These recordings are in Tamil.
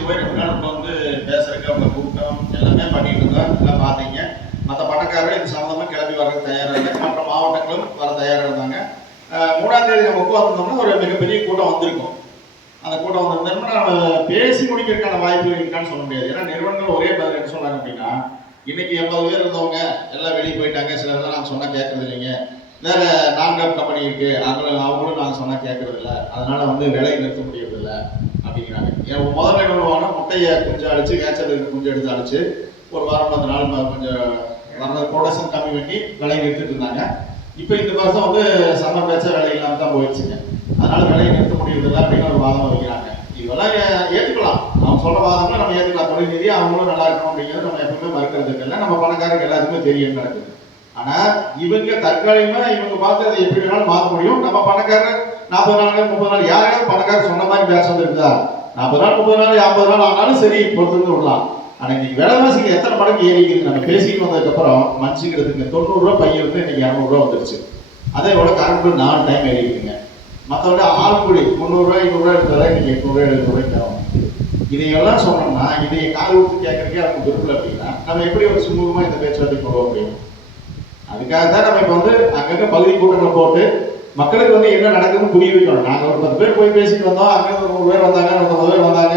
நிகழ்ச்சிக்கு போய் 2 நாள் வந்து பேசுறதுக்கு அவங்க கூட்டம் எல்லாமே பண்ணிட்டு இருந்தோம். எல்லாம் பார்த்தீங்க. மற்ற பணக்காரர்கள் இது சம்மந்தமாக கிளம்பி வர்றது தயாராக இருந்தாங்க. மற்ற மாவட்டங்களும் வர தயாராக இருந்தாங்க. 3ஆம் தேதி நம்ம உட்கார்ந்தோம்னா ஒரு மிகப்பெரிய கூட்டம் வந்திருக்கும். அந்த கூட்டம் வந்திருந்தோம்னா நம்ம பேசி முடிக்கிறதுக்கான வாய்ப்பு இருக்கான்னு சொல்ல முடியாது. ஏன்னா நிறுவனங்கள் ஒரே பதில் என்ன சொல்றாங்க அப்படின்னா, இன்னைக்கு 80 பேர் இருந்தவங்க எல்லாம் வெளியே போயிட்டாங்க. சிலர்லாம் நாங்கள் சொன்னால் கேட்கறது இல்லைங்க. வேற நான்காப் கம்பெனி இருக்கு, அவங்களும் நாங்கள் சொன்னால் கேட்கறது இல்லை. அதனால வந்து விலையை நிறுத்த முடியறது இல்லை அப்படிங்கிறாங்க. முதல்ல என்ன பண்ணுவாங்கன்னா, முட்டையை கொஞ்சம் அடிச்சு கேச்சல் கொஞ்சம் எடுத்து அடிச்சு ஒரு வாரம் 10 நாள் கொஞ்சம் ப்ரொடக்ஷன் கம்மி பண்ணி விலையை நிறுத்திட்டு இருந்தாங்க. இப்போ இந்த வருஷம் வந்து சம்மர் பேச்சா விலை இல்லாமல் தான் போயிடுச்சுங்க. அதனால விலையை நிறுத்த முடியறதில்லை அப்படின்னு ஒரு வாதம் வைக்கிறாங்க. இதெல்லாம் ஏற்றுக்கலாம். அவங்க சொல்ற வாதங்களை நம்ம ஏற்றுக்கலாம். தொழில் நிதி அவங்களும் நல்லா இருக்கணும் அப்படிங்கிறது நம்ம எப்பவுமே மறுக்கிறதுக்கு இல்லை. நம்ம பணக்காரருக்கு எல்லாத்துக்குமே தெரியும் நடக்குது. ஆனா இவங்க தற்காலிகமா இவங்க பார்த்து அதை எப்படி வேணாலும் மாற்ற முடியும். நம்ம பணக்காரர் 40 நாள் 30 நாள் யாராவது பணக்காரர் சொன்ன மாதிரி பேச வந்துருக்குதா? 40 நாள் 30 நாள் 50 நாள் ஆனாலும் சரி பொறுத்து விடலாம். ஆனா இன்னைக்கு விலைவாசிக்கு எத்தனை மடங்கு ஏறிக்குது நம்ம பேசிட்டு வந்ததுக்கு அப்புறம் மனுஷங்கிறதுக்கு 90 ரூபா பையன் வந்து இன்னைக்கு 200 ரூபா வந்துருச்சு. அதே போல கரண்ட் 4 டைம் ஏறிக்குதுங்க. மற்றவங்க ஆலக்குடி 300 ரூபாய் 500 ரூபாய் இருக்கிறதா இன்னைக்கு 800 ரூபாய் 700 ரூபாய்க்கு ஆகும். இதையெல்லாம் சொன்னோம்னா இதை கால் ஊற்றி கேட்கறதுக்கே அவங்க விருப்பம் அப்படின்னா நம்ம எப்படி ஒரு சுமூகமா இந்த பேச்சுவார்த்தை கொண்டு வர முடியும்? அதுக்காக தான் நம்ம இப்போ வந்து அங்கங்க பகுதி கூட்டங்களை போட்டு மக்களுக்கு வந்து என்ன நடக்குதுன்னு புரிய வைக்கணும். நாங்கள் ஒரு 10 பேர் போய் பேசிட்டு வந்தோம். அங்கே ஒரு 100 பேர் வந்தாங்க, 150 பேர் வந்தாங்க,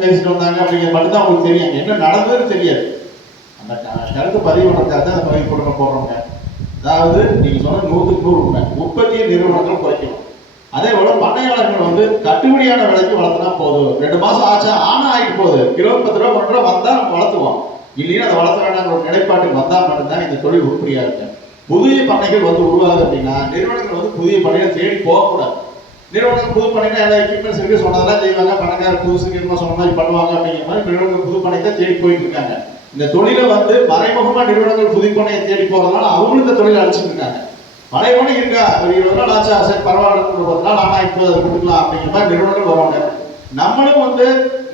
பேசிட்டு வந்தாங்க அப்படிங்கிற மட்டும் தான் அவங்களுக்கு தெரியும். என்ன நடந்ததுன்னு தெரியாது. அந்த கருத்து பதிவு பண்ணுறதுக்காக தான் அந்த பகுதி கூட்டங்களை போடுறோங்க. அதாவது நீங்க சொன்ன 100க்கு 100 உண்மை. உற்பத்தியை நிறுவனங்கள் குறைக்கணும். அதே போல பண்ணையாளர்கள் வந்து கட்டுப்படியான விலைக்கு வளர்த்துனா போதும். 2 மாசம் ஆச்சா ஆனா ஆகிட்டு போகுது. கிலோ 10 ரூபா 1 ரூபா வந்தா நம்ம வளர்த்துவோம். இல்லைன்னா அதை வளர்த்த வேண்டாம் ஒரு நிலைப்பாட்டுக்கு வந்தால் மட்டும்தான் இந்த தொழில் உருப்படியா இருக்கு. புதிய பண்ணைகள் வந்து உருவாகுது அப்படின்னா நிறுவனங்கள் வந்து புதிய பண்ணையை தேடி போகக்கூடாது. நிறுவனங்கள் புது பண்ணைக்கு எல்லா எக்யூப்மெண்ட்ஸ் இருக்கு சொன்னதெல்லாம் செய்வாங்க. பணக்கார புதுசுக்கு என்ன சொன்ன மாதிரி பண்ணுவாங்க அப்படிங்கிற மாதிரி நிறுவனங்கள் புது பண்ணை தான் தேடி போயிட்டு இருக்காங்க. இந்த தொழிலை வந்து மறைமுகமா நிறுவனங்கள் புது பண்ணையை தேடி போறதுனால அவங்களும் இந்த தொழிலை அழிச்சுட்டு இருக்காங்க. பழைய பண்ணை இருக்கா ஒரு 20 நாள் ஆச்சா சரி பரவாயில்ல 10 நாள் ஆனா இப்போ அதை கொடுக்கலாம் அப்படிங்கிற மாதிரி நிறுவனங்கள் வருவாங்க. நம்மளும் வந்து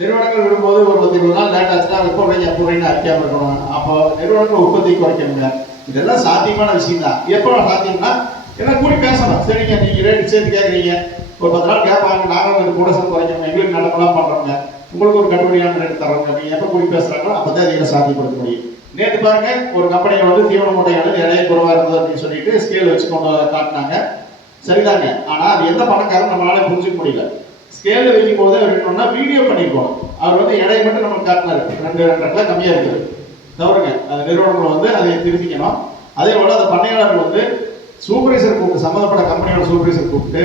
நிறுவனங்கள் விடும்போது ஒரு 20 நாள் லேட் ஆச்சுன்னா 30 ரூபாய்ன்னு அறிக்காம இருக்கணும். அப்போ நிறுவனங்கள் உற்பத்தி குறைக்கணுங்க. இதெல்லாம் சாத்தியமான விஷயம் தான். எப்போ சாத்தியம்னா எல்லாம் கூடி பேசணும். சரிங்க நீங்க ரேட்டு சேர்த்து கேட்குறீங்க, ஒரு 10 நாள் கேட்பாங்க, நாங்களும் ஒரு ப்ரொடக்ஷன் குறைக்கணும், எங்களுக்கு நல்லபெல்லாம் பண்றோங்க, உங்களுக்கு ஒரு கட்டுப்படியான ரேட்டு தரோங்க அப்படின்னு எப்போ கூடி பேசுறாங்களோ அப்பதான் அதை சாத்தியப்படுத்த முடியும். நேற்று பாருங்க ஒரு கம்பெனியை வந்து தீவன மூட்டைகள் எடையை குறைவா இருந்தது அப்படின்னு சொல்லிட்டு ஸ்கேல் வச்சு கொண்டு காட்டினாங்க. சரிதாங்க. ஆனா அது எந்த பணக்காரரும் நம்மளால புரிஞ்சுக்க முடியல. ஸ்கேல வைக்கும் போது அவர் என்னன்னா வீடியோ பண்ணிருக்கோம். அவர் வந்து எடையை மட்டும் நமக்கு காட்டினாரு 2 கம்மியா இருக்குது. தவறுங்க. அந்த நிறுவனங்கள் வந்து அதை திருத்திக்கணும். அதே போல அந்த பண்ணையாளர்கள் வந்து சூப்பர்வைசர் கூப்பிட்டு சம்மந்தப்பட்ட கம்பெனியோட சூப்பர்வைசர் கூப்பிட்டு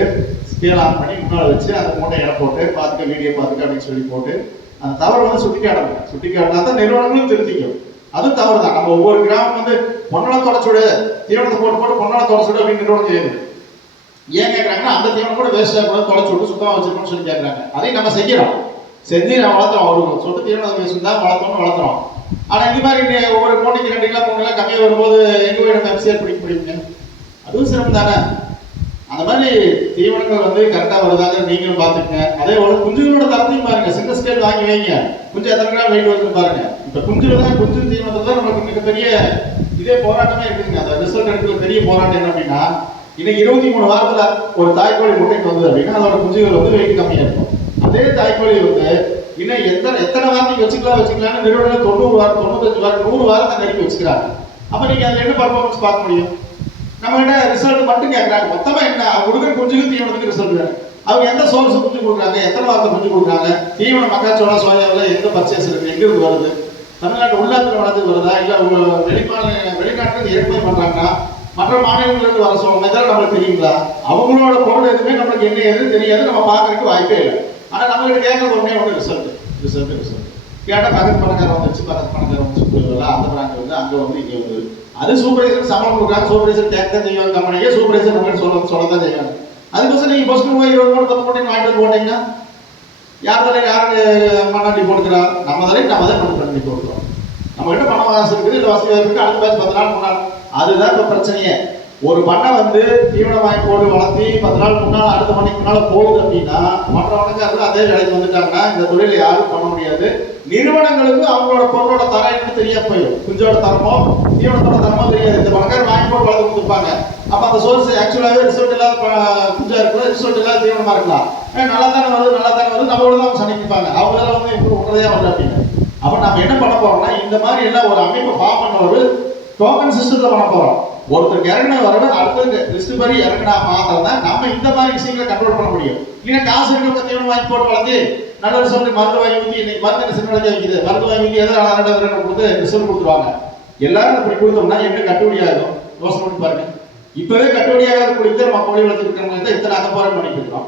ஸ்கேல் ஆன் பண்ணி முன்னாள் வச்சு அந்த மூட்டை எடை போட்டு பார்த்துக்க வீடியோ பார்த்துக்க அப்படின்னு சொல்லி போட்டு அந்த தவறு வந்து சுட்டிக்காட்டினா தான் நிறுவனங்களும் திருத்திக்கும். அதுவும் தவறு தான். நம்ம ஒவ்வொரு கிராமம் வந்து பொன்னலை தொடச்சுடு தீவனத்தை போட்டு பொன்னலை தொடச்சுடு அப்படின்னு நிறுவனம் செய்யுது. ஏன் கேட்கறாங்கன்னா அந்த தீவனம் கூட வேஸ்டா கூட தொலைச்சு விட்டு சுத்தமா வச்சிருக்கணும்னு சொல்லி கேட்கறாங்க. அதையும் நம்ம செய்யறோம். செஞ்சு நம்ம வளர்த்துறோம். அவருக்கு சொட்டு தீவனம் வேஸ்ட் தான் வளர்த்தோம். ஆனா இந்த மாதிரி ஒவ்வொரு மூட்டைக்கு 2 கிலோ 3 கிலோ கம்மியா வரும்போது எங்க போய் நம்ம எஃப்சிஆர் பிடிக்க முடியுங்க? அதுவும் சிரமம் தானே. அந்த மாதிரி தீவனங்கள் வந்து கரெக்டா வருதாங்க நீங்களும் பாத்துக்கங்க. அதே போல குஞ்சுகளோட தரத்தையும் பாருங்க. சின்ன ஸ்கேல் வாங்கி வைங்க. குஞ்சு எத்தனை கிராம் வெயிட் வருதுன்னு பாருங்க. இப்ப குஞ்சு தீவனத்துல தான் நமக்கு மிகப்பெரிய இதே போராட்டமே இருக்குங்க. அந்த ரிசல்ட் எடுக்கிற பெரிய போராட்டம் என்ன அப்படின்னா இன்னைக்கு 23 வாரத்துல ஒரு தாய்க்கோழி முட்டைக்கு வந்தது அப்படின்னா அதோட குஞ்சுகள் வந்து வெயிட் கம்மியா இருக்கும். அதே தாய்க்கோழி வந்து இன்னும் எத்தனை வாரத்துக்கு வச்சுக்கலாம்னு நிறுவனம் 90 வாரம் 95 வாரம் 100 வாரத்தை நடிக்க வச்சுக்கிறாங்க. அப்ப நீங்க அதுல என்ன பர்ஃபார்மன்ஸ் பார்க்க முடியும்? நம்ம கிட்ட ரிசல்ட் மட்டும் கேட்கறாங்க. மொத்தமா என்ன அவங்க கொடுக்குற குஞ்சுக்கு தீவனத்துக்கு ரிசல்ட் வேணும். அவங்க எந்த சோர்ஸ் குஞ்சு கொடுக்குறாங்க, எத்தனை வாரத்தை குஞ்சு கொடுக்குறாங்க, தீவனம் மக்காச்சோளம் சோயாவில் எந்த பர்ச்சேஸ் இருக்கு, எங்க இருந்து வருது, தமிழ்நாட்டு உள்நாட்டு வளர்ந்து வருதா இல்ல வெளிநாட்டுல ஏற்பாடு பண்றாங்கன்னா மற்ற மாநிலங்களிலிருந்து வர சோளம் இதெல்லாம் நம்மளுக்கு தெரியுங்களா? அவங்களோட பொருள் எதுவுமே நம்மளுக்கு என்ன எதுவும் தெரியாது. நம்ம பார்க்கறதுக்கு வாய்ப்பே இல்லை. ஆனா நம்ம கிட்ட கேட்கறது ஒண்ணு ரிசல்ட் கேட்டா பக்கத்து பணக்காரன் வந்துச்சு அந்த பிராண்ட் வந்து அங்க வந்து இங்க வந்து அது சூப்பர்வைசர் சம்பளம் கொடுக்குறாங்க. சூப்பர்வைசர் கேட்க தான் செய்வாங்க. கம்பெனியே சூப்பர்வைசர் நம்ம சொல்லதான் செய்வாங்க. அதுக்கோசம் நீங்க பஸ்க்கு போய் 20 மூட்டை 10 மூட்டை வாங்கிட்டு போட்டீங்கன்னா யாருக்கு மண்ணாட்டி போட்டுக்கிறா? நம்ம தான் பண்ணி போட்டுக்கிறோம். நம்ம கிட்ட பணம் வாசம் இருக்குது, இல்லை வசதியாக இருக்கு. அடுத்த பேர் 10 நாள் முன்னாள் அதுதான் இப்போ பிரச்சனையே. ஒரு பண்ணை வந்து தீவனம் வாங்கி போட்டு வளர்த்தி 10 நாள் முன்னால் அடுத்த மணிக்கு முன்னால போகுது அப்படின்னா மற்ற வணக்காரர்கள் அதே வேலைக்கு வந்துட்டாங்கன்னா இந்த தொழிலை யாரும் பண்ண முடியாது. நிறுவனங்களுக்கு அவங்களோட பொருளோட தரம் என்னன்னு தெரிய போயிடும். குஞ்சோட தரமோ தீவனத்தோட தரமோ தெரியாது. இந்த வணக்காரர் வாங்கி போட்டு வளர்த்து கொடுத்துருப்பாங்க. அப்ப அந்த சோர்ஸ் ஆக்சுவலாவே ரிசல்ட் இல்லாத குஞ்சா இருக்கலாம், ரிசல்ட் இல்லாத தீவனமா இருக்கலாம். நல்லா தானே வருது நல்லா தானே வருது, நம்மளோட தான் சந்திப்பாங்க. அவங்களால வந்து இப்படி விடுறதே வரல அப்படின்னு. அப்ப நம்ம என்ன பண்ண போறோம்னா இந்த மாதிரி எல்லாம் ஒரு அமைப்பை ஃபார்ம் பண்ண ஒரு டோக்கன் சிஸ்டத்தை பண்ண போறோம். ஒருத்தருக்கு இறங்கின வரவே அடுத்தது லிஸ்ட் படி இறங்கினா மாத்திரம் தான் நம்ம இந்த மாதிரி விஷயங்களை கண்ட்ரோல் பண்ண முடியும். இல்லைன்னா காசு இருக்கிற தீவனம் வாங்கி போட்டு வளர்த்து நல்ல ரிசல்ட் மருந்து வாங்கி ஊற்றி இன்னைக்கு மருந்து ரிசல்ட் நடக்க வைக்குது, மருந்து வாங்கி ஊற்றி எதாவது கொடுத்து ரிசல்ட் கொடுத்துருவாங்க. எல்லாரும் அப்படி கொடுத்தோம்னா என்ன கட்டுப்படி ஆகும் யோசனை பண்ணி பாருங்க. இப்பவே கட்டுப்படியாக குடித்து நம்ம கோழி வளர்த்துக்கிட்டவங்க இத்தனை அகப்பாரம் பண்ணிட்டு இருக்கோம்.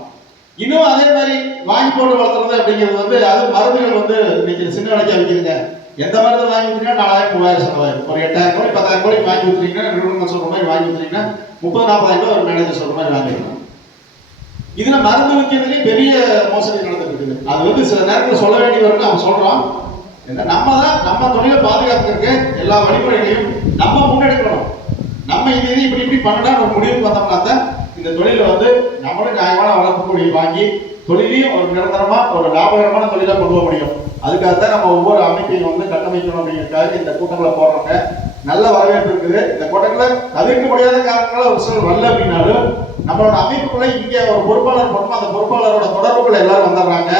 இன்னும் அதே மாதிரி வாங்கி போட்டு வளர்த்துறது அப்படிங்கிறது வந்து அது மருந்துகள் வந்து இன்னைக்கு சின்ன விலைக்கா விற்கிதுங்க. எந்த மருந்து வாங்கி ஊற்றினா 4000 3000 செலவாயிரும். ஒரு 8000 கோழி 10000 கோழி வாங்கி ஊற்றுறீங்கன்னா நிறுவனங்கள் சொல்ற மாதிரி வாங்கி ஊற்றுறீங்கன்னா 30-40 ரூபாய் ஒரு மேனேஜர் சொல்ற மாதிரி வாங்கிடலாம். இதுல மருந்து விற்கிறதுலேயே பெரிய மோசடி நடந்துட்டு இருக்குது. அது வந்து சில நேரத்தில் சொல்ல வேண்டி வரும்னு அவன் சொல்றான். நம்ம தான் நம்ம தொழிலை பாதுகாக்கிறதுக்கு எல்லா வழிமுறைகளையும் நம்ம முன்னெடுக்கணும். நம்ம இது இப்படி இப்படி பண்ணலாம் ஒரு முடிவுக்கு வந்தோம்னா தான் இந்த தொழிலை வந்து நம்மளும் நியாயமான வளர்ப்பு கோழியை வாங்கி தொழிலையும் ஒரு நிரந்தரமா ஒரு லாபகரமான தொழிலை கொண்டு போக முடியும். அதுக்காகத்தான் நம்ம ஒவ்வொரு அமைப்பையும் வந்து கட்டமைக்கணும் அப்படிங்கிறதுக்காக இந்த கூட்டங்களை போடுறோங்க. நல்ல வரவேற்பு இருக்குது. இந்த கூட்டங்களை தவிர்க்க முடியாத காரணங்களால ஒரு சிலர் வரல அப்படின்னாலும் நம்மளோட அமைப்புக்குள்ள இங்க ஒரு பொறுப்பாளர் போனோம், அந்த பொறுப்பாளரோட தொடர்புக்குள்ள எல்லாரும் வந்துடுறாங்க.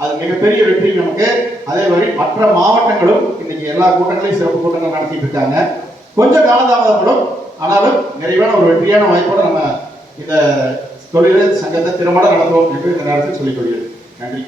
அது மிகப்பெரிய வெற்றி நமக்கு. அதே மாதிரி மற்ற மாவட்டங்களும் இன்னைக்கு எல்லா கூட்டங்களையும் சிறப்பு கூட்டங்கள் நடத்திட்டு இருக்காங்க. கொஞ்சம் காலதாமதப்படும், ஆனாலும் நிறைவான ஒரு வெற்றியான வாய்ப்போட நம்ம இந்த தொழில் சங்கத்தை திறம்பட நடத்துவோம் என்று இந்த நேரத்தில் சொல்லிக் கொள்கிறேன். நன்றி.